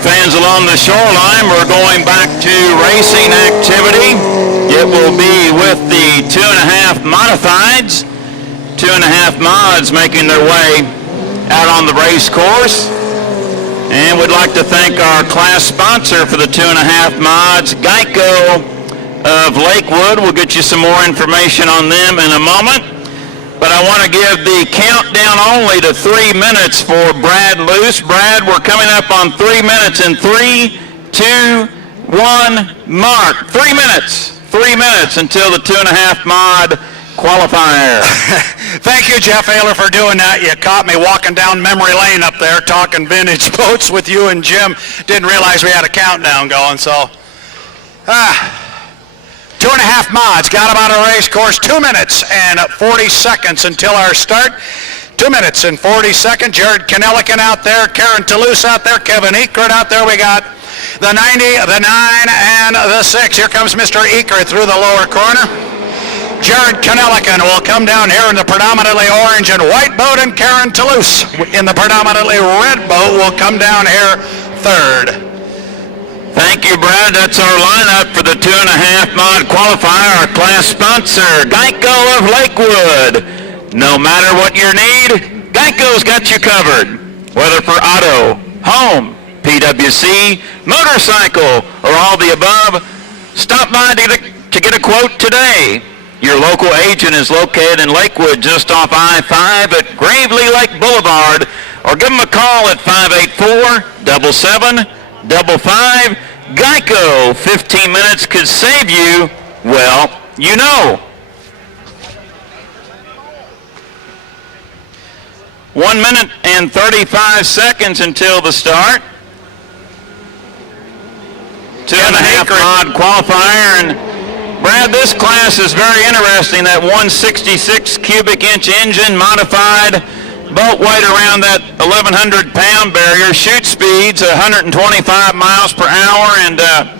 fans along the shoreline, we're going back to racing activity. It will be with the 2.5 modifieds. 2.5 mods making their way out on the race course. And we'd like to thank our class sponsor for the 2.5 mods, Geico of Lakewood. We'll get you some more information on them in a moment. But I want to give the countdown only to 3 minutes for Brad Luce. Brad, we're coming up on 3 minutes in 3, 2, 1, mark. 3 minutes. 3 minutes until the 2.5 mod qualifier. Thank you, Jeff Ayler, for doing that. You caught me walking down memory lane up there talking vintage boats with you and Jim. Didn't realize we had a countdown going, so. 2.5 mods got them out of the race course. 2 minutes and 40 seconds until our start. 2 minutes and 40 seconds. Jared Knellican out there, Karen Toulouse out there, Kevin Eckert out there. We got the 90, the 9, and the 6. Here comes Mr. Eckert through the lower corner. Jared Knellican will come down here in the predominantly orange and white boat, and Karen Toulouse in the predominantly red boat will come down here third. Thank you, Brad. That's our lineup for the 2.5 mod qualifier. Our class sponsor, Geico of Lakewood. No matter what your need, Geico's got you covered. Whether for auto, home, PWC, motorcycle, or all the above, stop by to get a quote today. Your local agent is located in Lakewood just off I-5 at Gravely Lake Boulevard, or give them a call at 584-7755. Geico, 15 minutes could save you, well, you know. 1 minute and 35 seconds until the start. 2.5 mod qualifier, and Brad, this class is very interesting. That 166 cubic inch engine, modified boat weight around that 1,100 pound barrier, shoot speeds 125 miles per hour, and a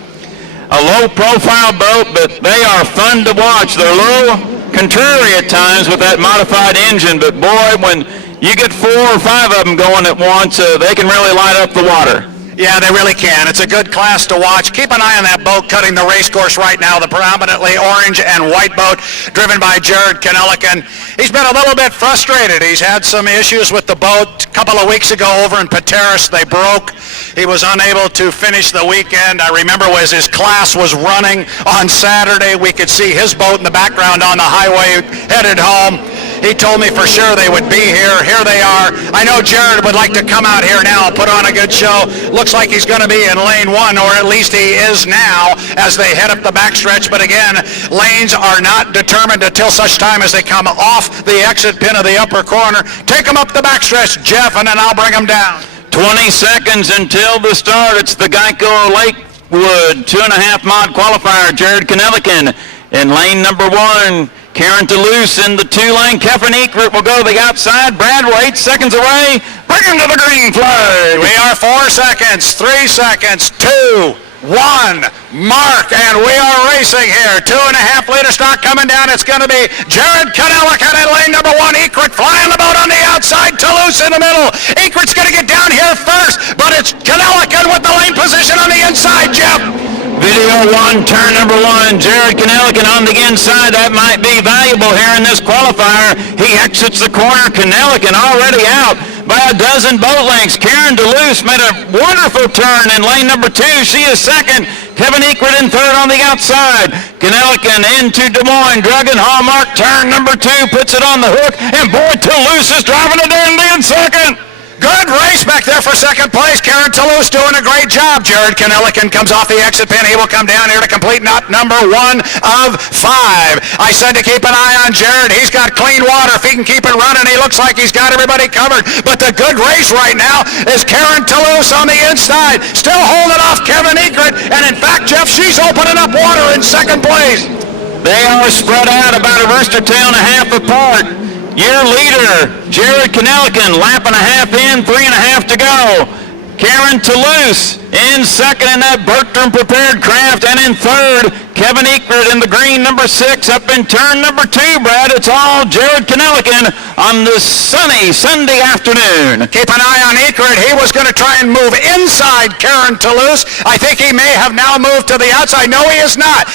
low profile boat, but they are fun to watch. They're a little contrary at times with that modified engine, but boy, when you get 4 or 5 of them going at once, they can really light up the water. Yeah, they really can. It's a good class to watch. Keep an eye on that boat cutting the race course right now, the predominantly orange and white boat driven by Jared Knellican. He's been a little bit frustrated. He's had some issues with the boat. A couple of weeks ago over in Pateros, they broke. He was unable to finish the weekend. I remember as his class was running on Saturday, we could see his boat in the background on the highway headed home. He told me for sure they would be here. Here they are. I know Jared would like to come out here now and put on a good show. Looks like he's going to be in lane 1, or at least he is now as they head up the backstretch. But again, lanes are not determined until such time as they come off the exit pin of the upper corner. Take them up the backstretch, Jeff, and then I'll bring them down. 20 seconds until the start. It's the Geico Lakewood 2.5 mod qualifier. Jared Knellican in lane number 1. Karen Toulouse in the 2-lane. Kevin Eckert will go to the outside. Brad, we're 8 seconds away. Bring him to the green flag. We are 4 seconds, 3 seconds, 2, 1, mark, and we are racing here. 2.5 liter stock coming down. It's going to be Jared Knellican in lane number 1. Eckert flying the boat on the outside. Toulouse in the middle. Eckert's going to get down here first, but it's Knellican with the lane position on the inside, Jeff. Video 1, turn number 1, Jared Knellican on the inside. That might be valuable here in this qualifier. He exits the corner. Knellican already out by a dozen boat lengths. Karen Toulouse made a wonderful turn in lane number 2. She is second. Kevin Eckert in third on the outside. Knellican into Des Moines. Druggen Hallmark, turn number 2, puts it on the hook. And boy, Toulouse is driving it in second. Good race back there for second place. Karen Toulouse doing a great job. Jared Knellican comes off the exit pin. He will come down here to complete knot number 1 of 5. I said to keep an eye on Jared. He's got clean water. If he can keep it running, he looks like he's got everybody covered. But the good race right now is Karen Toulouse on the inside, still holding off Kevin Eckert. And in fact, Jeff, she's opening up water in second place. They are spread out about a rooster tail and a half apart. Your leader, Jared Knellican, lap and a half in, 3.5 to go. Karen Toulouse in second in that Bertram prepared craft, and in third, Kevin Eckert in the green number 6 up in turn number 2, Brad. It's all Jared Knellican on this sunny Sunday afternoon. Keep an eye on Ekert. He was going to try and move inside Karen Toulouse. I think he may have now moved to the outside. No, he is not.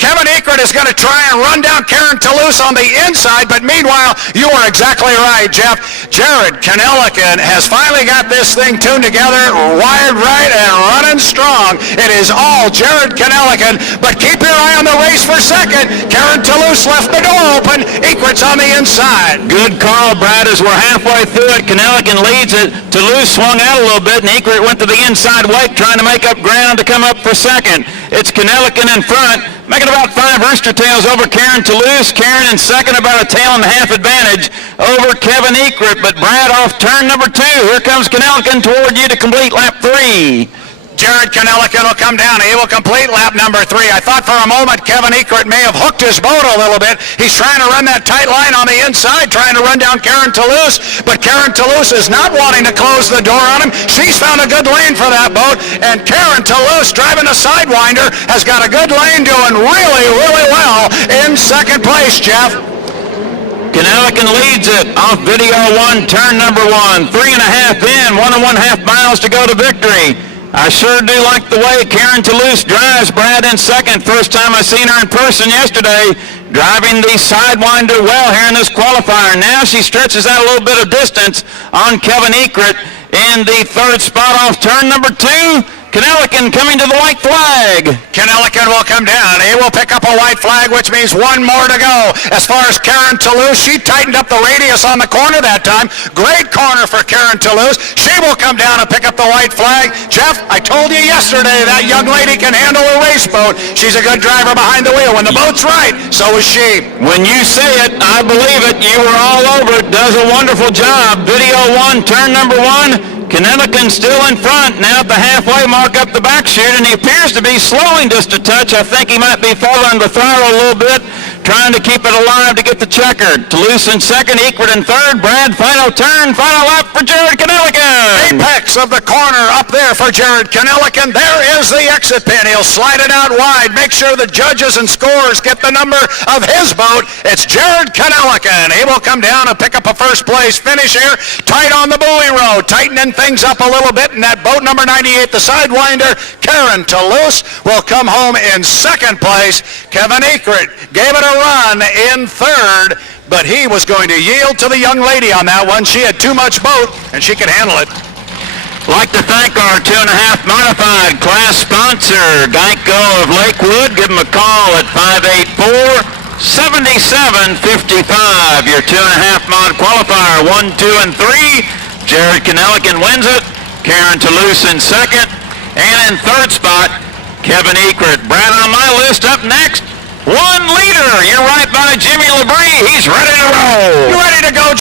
Kevin Ekert is going to try and run down Karen Toulouse on the inside, but meanwhile, you are exactly right, Jeff. Jared Kanelican has finally got this thing tuned together, wired right and running strong. It is all Jared Kanelican, but keep your eye on the race for second. Karen Toulouse left the door open. Ekert's on the inside. Good call, Brad, as we're halfway through it. Kanelican leads it. Toulouse swung out a little bit, and Ekert went to the inside wake, trying to make up ground to come up for second. It's Kanelican in front, making about 5 rooster tails over Karen Toulouse. Karen in second, about a tail and a half advantage over Kevin Ekert. But Brad off turn number 2. Here comes Kanelican toward you to complete lap 3. Jared Kanelican will come down. He will complete lap number 3. I thought for a moment Kevin Ekert may have hooked his boat a little bit. He's trying to run that tight line on the inside, trying to run down Karen Toulouse, but Karen Toulouse is not wanting to close the door on him. She's found a good lane for that boat, and Karen Toulouse, driving a sidewinder, has got a good lane, doing really, really well in second place, Jeff. Kanelican leads it off video 1, turn number 1. 3.5 in, 1.5 miles to go to victory. I sure do like the way Karen Toulouse drives, Brad, in second. First time I seen her in person yesterday, driving the Sidewinder well here in this qualifier. Now she stretches out a little bit of distance on Kevin Ekert in the third spot off turn number 2. Kanelican coming to the white flag. Kanelican will come down. He will pick up a white flag, which means 1 more to go. As far as Karen Toulouse, she tightened up the radius on the corner that time. Great corner for Karen Toulouse. She will come down and pick up the white flag. Jeff, I told you yesterday that young lady can handle a race boat. She's a good driver behind the wheel. When the boat's right, so is she. When you say it, I believe it. You were all over it. Does a wonderful job. Video 1, turn number 1. Kanelican still in front, now at the halfway mark up the back chute, and he appears to be slowing just a touch. I think he might be following the throttle a little bit, trying to keep it alive to get the checker. Toulouse in second, Ekert in third. Brad, final turn, final lap for Jared Kanelican. Apex of the corner up there for Jared Kanelican. There is the exit pin. He'll slide it out wide. Make sure the judges and scorers get the number of his boat. It's Jared Kanelican. He will come down and pick up a first place finish here. Tight on the buoy row, tightening things up a little bit, and that boat number 98, the Sidewinder, Karen Toulouse, will come home in second place. Kevin Ekert gave it a run in third, but he was going to yield to the young lady on that one. She had too much boat, and she could handle it. Like to thank our 2.5 modified class sponsor, Geico of Lakewood. Give them a call at 584-7755. Your 2.5 mod qualifier, 1, 2, and 3. Jared Kanelican wins it. Karen Toulouse in second. And in third spot, Kevin Ekert. Brad, on my list up next, 1 leader. You're right by Jimmy Labrie. He's ready to roll. You ready to go,